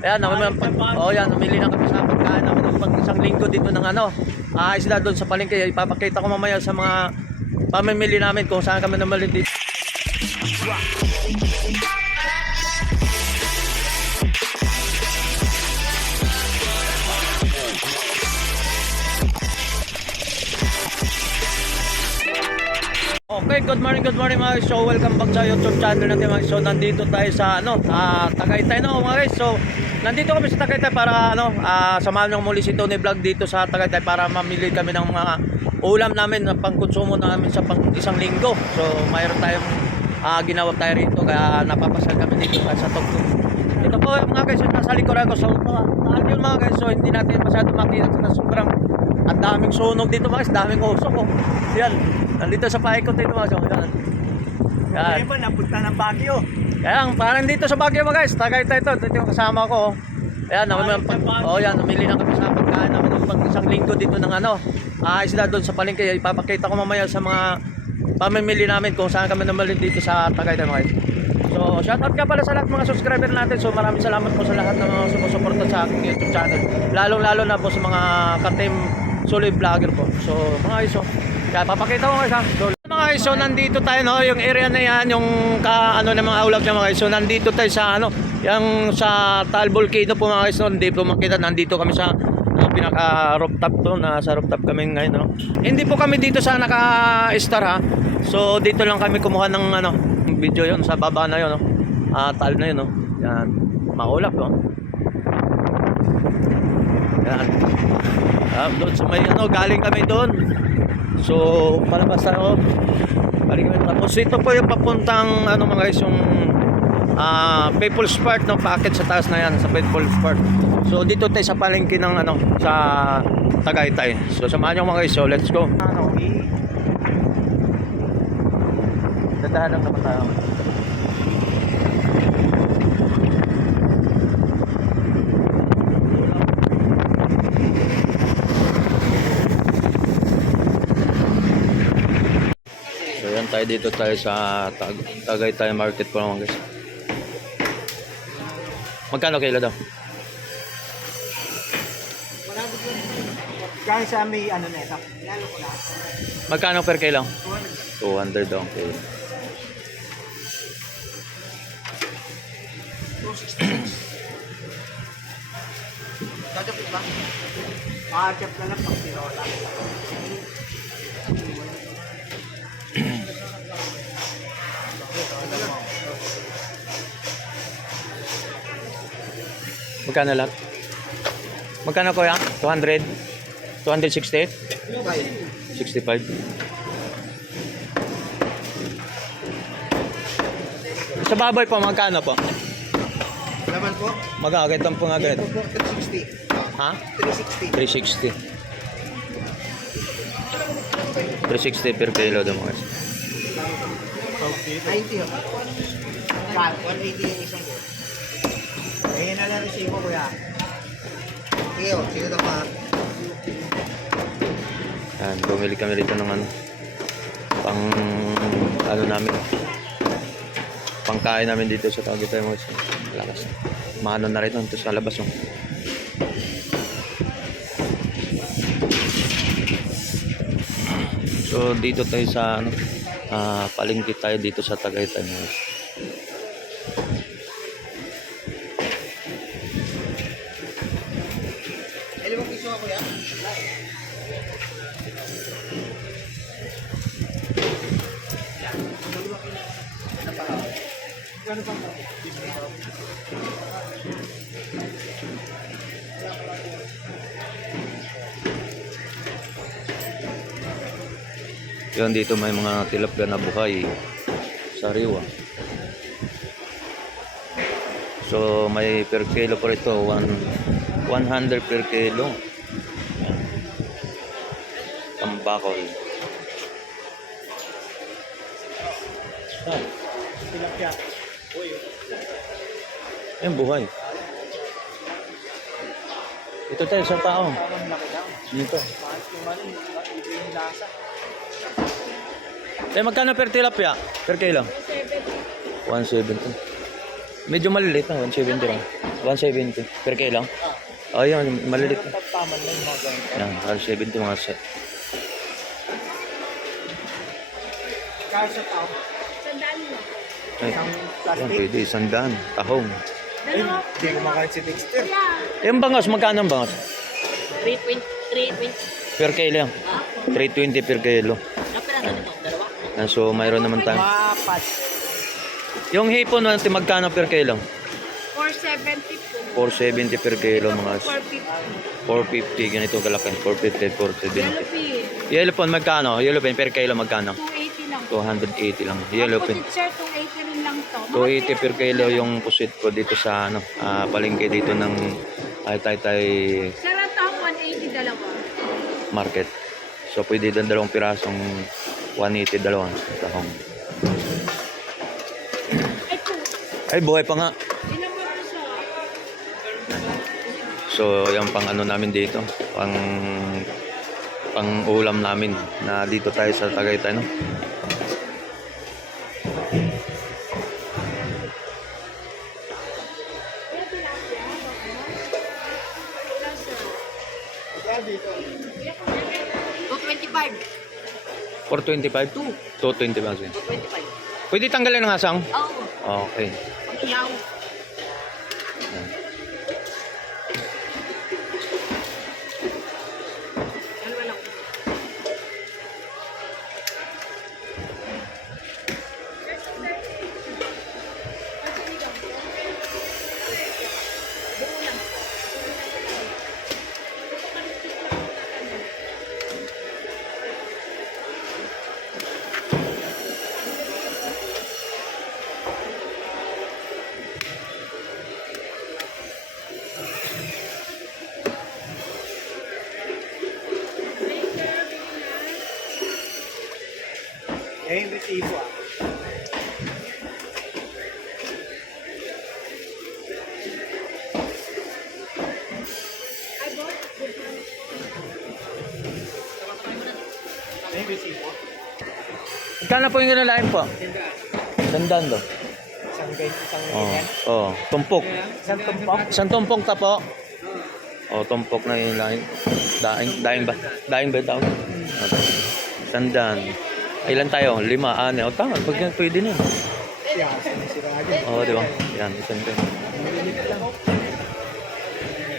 Ayan, yan, namili na kami sa pagkain namin ng pag isang linggo dito ng isla doon sa palengke. Ipapakita ko mamaya sa mga pamimili namin kung saan kami namili dito. Okay, good morning mga guys. So welcome back sa YouTube channel natin mga guys. So nandito tayo sa Tagaytay mga guys. So nandito kami sa Tagaytay para samahan nyo muli si Tony Vlog dito sa Tagaytay para mamili kami ng mga ulam namin na pangkonsumo namin sa isang linggo. So mayroon tayong ginawa tayo rito kaya napapasal kami dito sa Tugtog. Ito po mga guys, nasa likuran ko. So taal yun mga guys. So hindi natin masyado makita sa sobrang ang daming sunog dito mga guys, daming usok Yan. Nandito sa paikot dito mga guys. Yan. Iba napunta ng Baguio. Kaya parang dito sa Baguio mga guys, Tagaytay ito. Ito yung kasama ko. Ayan, namili na kami sa pagkain namin ng pag isang linggo dito ng isla doon sa palengke. Ipapakita ko mamaya sa mga pamimili namin kung saan kami namili dito sa Tagaytay mga guys. So shoutout ka pala sa lahat mga subscriber natin. So maraming salamat po sa lahat ng mga sumusuporta sa aking YouTube channel. Lalong-lalo na po sa mga ka-team Suloy Vlogger po. So mga guys, kaya papakita ko guys So mga guys, so nandito tayo yung area na yan, yung ng mga ulap niya mga guys. So nandito tayo sa yung sa Taal Volcano po mga guys. Hindi po makita, nandito kami sa pinaka rooftop to, nasa rooftop kami ngayon Hindi po kami dito sa naka-star So dito lang kami kumuha ng video yon sa baba na yon Taal na yun Yan, maulap Yan. Doon sa may galing kami doon. So palabas balik kami. Tapos ito po yung papuntang mga guys, yung People's Park ng packet sa taas na yan, sa People's Park. So dito tayo sa palengke ng sa Tagaytay. So samahan niyo mga guys. So let's go. Dadahan lang naman tayo. Tayo dito tayo sa Tagaytay Market po mga guys. Magkano kilo daw? Kaya sa may neta. Magkano per kilo? 200 daw ang kilo. 266. Gagapit ba? Chef na lang pang tinola. Magkano lahat? Magkano ko yan? 200? 260? 65? Sa baboy po, magkano po? Laman po? Magkakit ang po nga ganito? 360. Ha? 360. 360 per kilo daw mga guys. 90 180 yung isang ko. Ngayon na lang resibo kuya. Sige sige daw pa. Yan, bumili kami rito ng pang namin. Pangkain namin dito sa Tagaytay mga guys. Lakas. Maano na rin ito sa labas So dito tayo sa palengke tayo dito sa Tagaytay mga guys. Yan dito may mga tilapia na buhay, sariwa. So may per kilo po ito, 100 per kilo. Tambakol. Tilapia. Yan buhay. Ito tayo sa tao. Dito. Magkano per tilapia? Per kilo? 170. Medyo maliliit na, 170 lang. 170 per kilo. Oh, yan, malilit. Tagtaman lang yung mga ganito. Yan, 170 mga set. Kaya sa tao. Ay, Isang yan, plastic. pwede, 100, tahong. Ay, hindi ko makain si Dexter. Yung bangos, magkano ang bangos? 320. Per kilo yan. 320 per kilo. Yan, so, mayroon naman tayo. Mapat. Yung hipon natin, magkano per kilo? 470 po. 470 per kilo, mga 450. 450, ganito kalaki. 450, 470. Yellowfin. Yellowfin, magkano? Yellowfin per kilo, magkano? 280 lang. 280 lang. Yellowfin. Opposite sir, 280 rin lang to. 280 per kilo yung pusit ko dito sa ano, palengke dito ng Taytay Sir, ang taong 180 dalawa. market. So pwede din dalawang pirasong 180 dalawang tahong. Ay, puta. Ay buhay pa nga. Ilan mo ito sa... So yung pang ano namin dito, pang ulam namin na dito tayo sa Tagaytay, no? Kaya dito. 225. 425? 225. 225. Pwede tanggalin ng asang? Oo. Okay. Iyaw. Dalawa lang. Eh, yung resibo ah. Eh, yung resibo. Magkano po yung nilalain po? Sandaan do. Isang Oh, ganyan. oh, tumpok. Isang tumpok. Isang tumpok ta po. Oh, tumpok na yung lain. Daing ba? Daing ba tawag? Sandaan. Ilan tayo? 5, 6. O tama, pwede na. Yeah, sinisirado. Oo, di ba? Yan, isang ganyan. Malilit lang.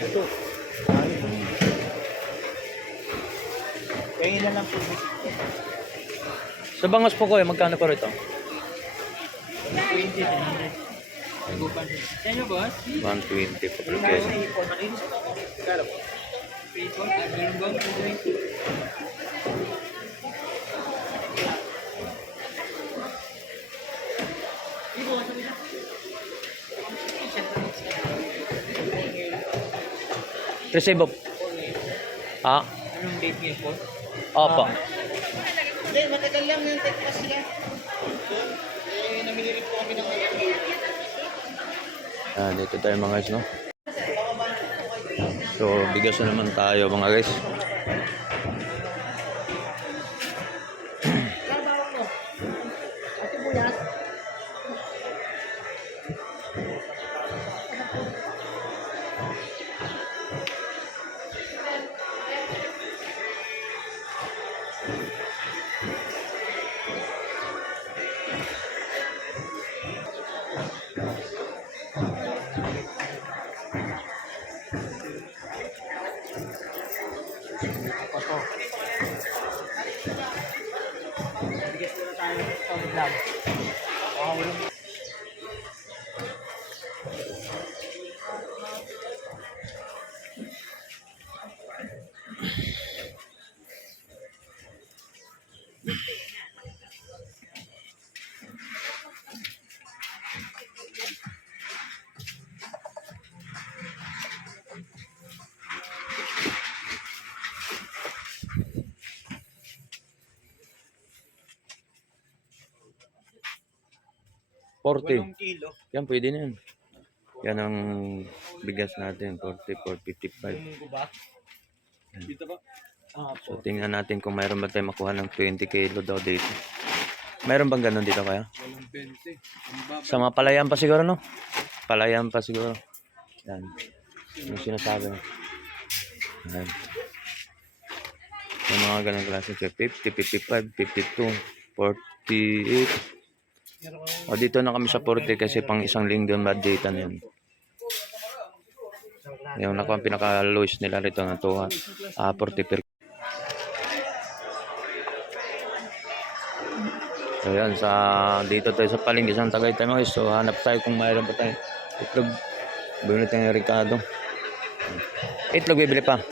Ito. Kaya lang po. Sa bangos po ko, magkano po rito? 20. Yan yung boss? 120 po per Kaya kilo. sa ipon. Kala po. Ipon, ganun ba? Resibo. Ah, Anong date niya po? opo. Hindi, matagal lang yung take pass sila. Eh, namili rin po kami ng Dito tayo mga guys, no? So, bigas na naman tayo mga guys. Ate Buyas. Ito. Bigas muna tayo sa vlog. Walang kilo. Yan, pwede na yan. Yan ang bigas natin, 40, 455. Munggo ba? Dito ba? Ah, So, tingnan natin kung mayroon ba tayo makuha ng 20 kilo daw dito. Mayroon bang ganun dito kaya? walang 20. Sa mga palayan pa siguro, no? Palayan pa siguro. Yan. Yung sinasabi. Yan. Yung mga ganang klase. 50, 55, 52, 48. O dito na kami sa 40 kasi pang isang linggo bad data na yun. Yung nakuha pinaka-lowest nila rito ng 40 per. So yan, dito tayo sa palengke sa Tagaytay mga guys. So hanap tayo kung mayroon pa tayo itlog. Bibili tayo ng Ricardo. Itlog bibili pa.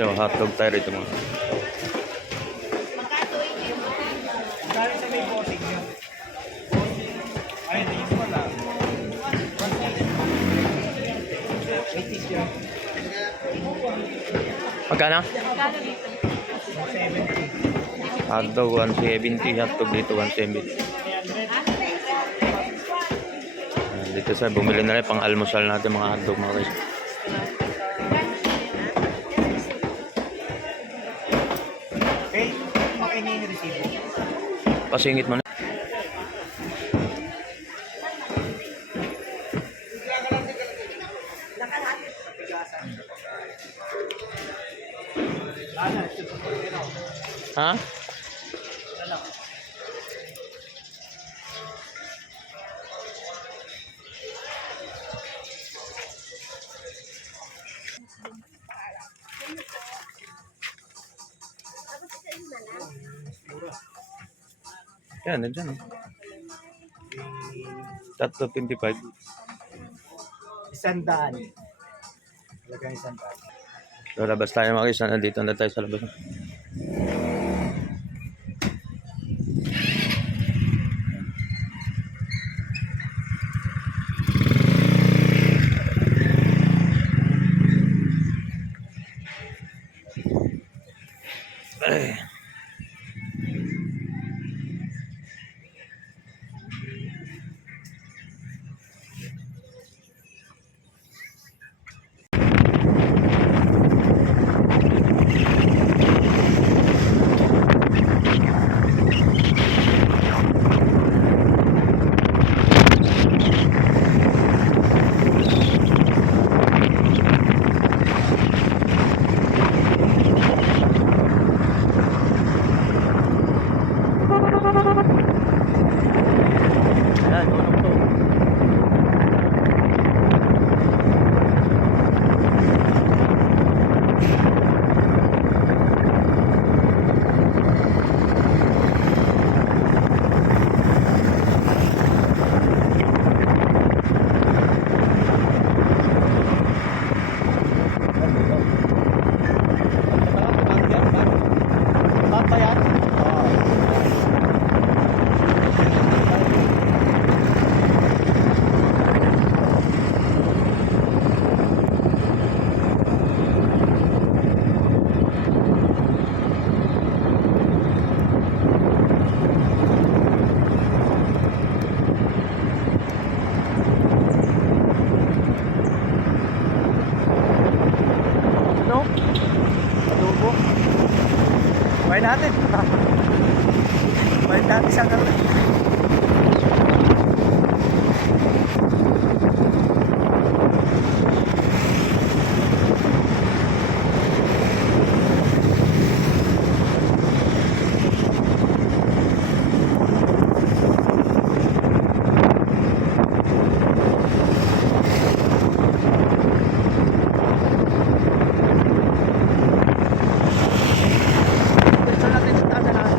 So hotdog tayo rito mga. Dahil sa may bossing niya. Ay, hindi ko wala. 80 siya. Magkano? Magkano dito? 70. Hotdog 170, hotdog dito 170. Dito sa bumili na rin pang almusal natin mga hotdog mga guys. Okay, makinig yung resibo. Pasingit mo na. Ha? Yan, nandiyan. Tatlo 25. 100. Talagang 100. So, labas tayo mga guys. Nandito na tayo sa labas. Ay. Ayan, unang to. No? Adobo. Bayan natin. Bayan natin sa karoon. Pwesto natin sa taas na lahat.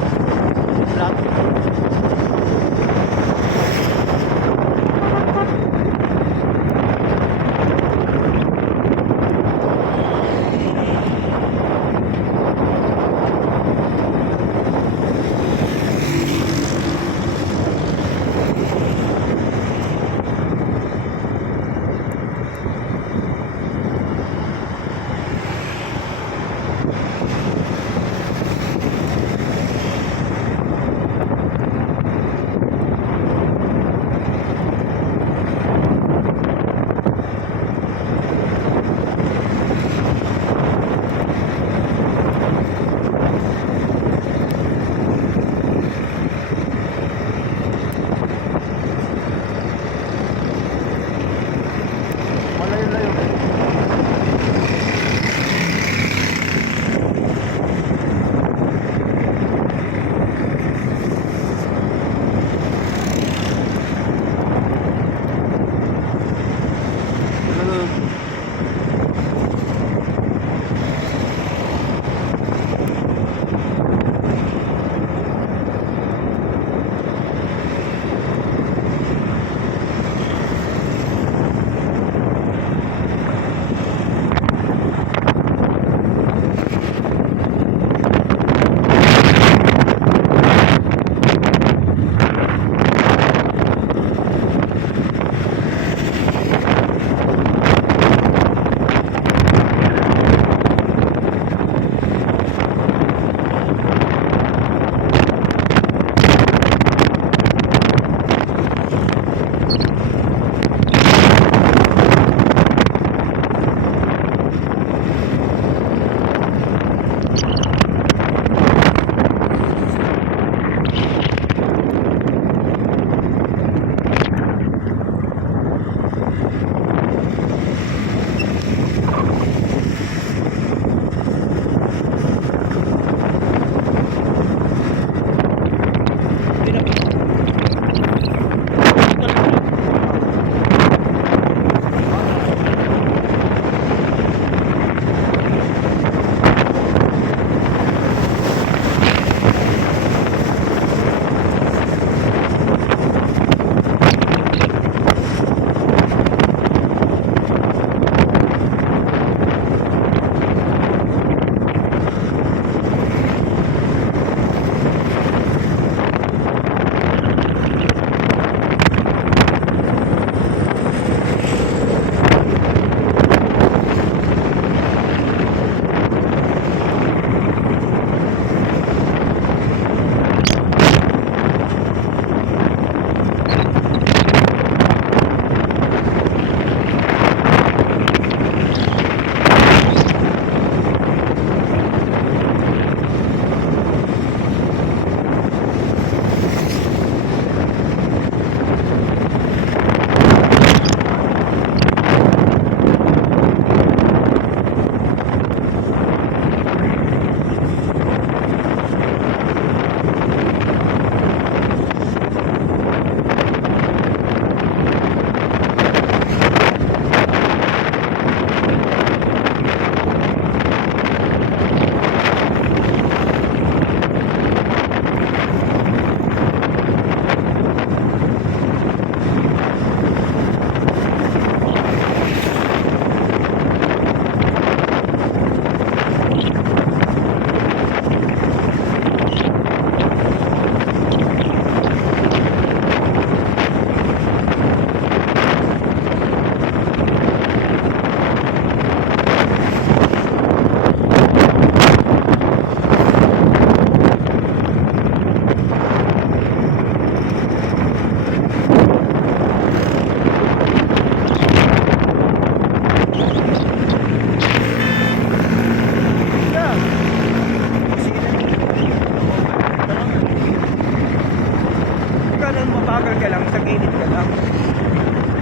neutral ka lang, sa gilid ka lang.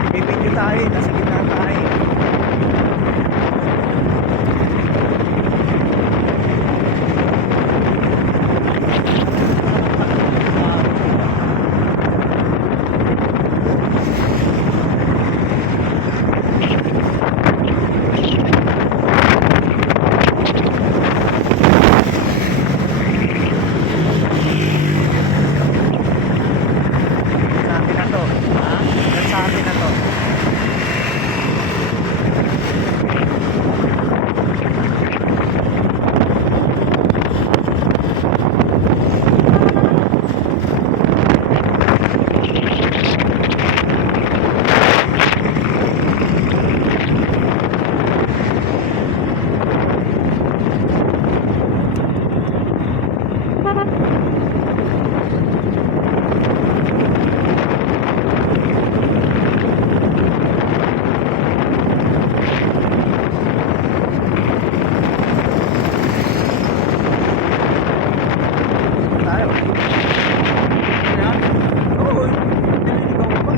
May video tayo, nasa gitna tayo. Sa akin na to. Ha? Sa akin na to. Tayo. Yan. Oo, naliligaw ko pa.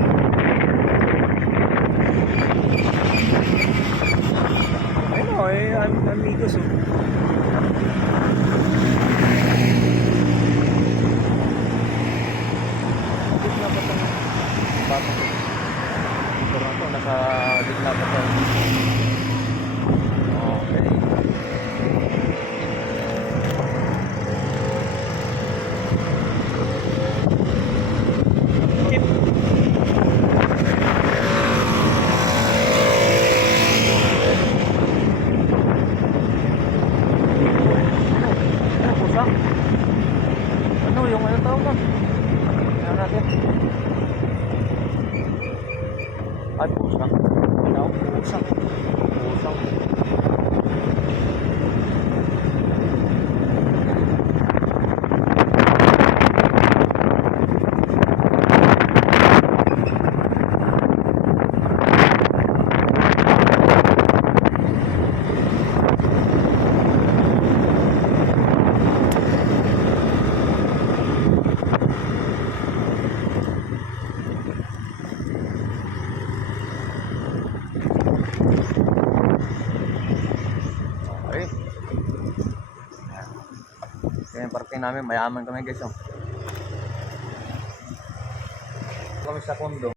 Ayun o, amigos o. Gitna pa itong bato ko. Ito na to, nasa gitna pa ito. Okay. Chip. Ano, pusa? Ano, yung ano tawag mo? Tingnan natin. Ay, pusa. Ano? Usang. Pusang. Okay. Kaya yung parking namin, mayaman kami guys. Oh. Kami sa kondo.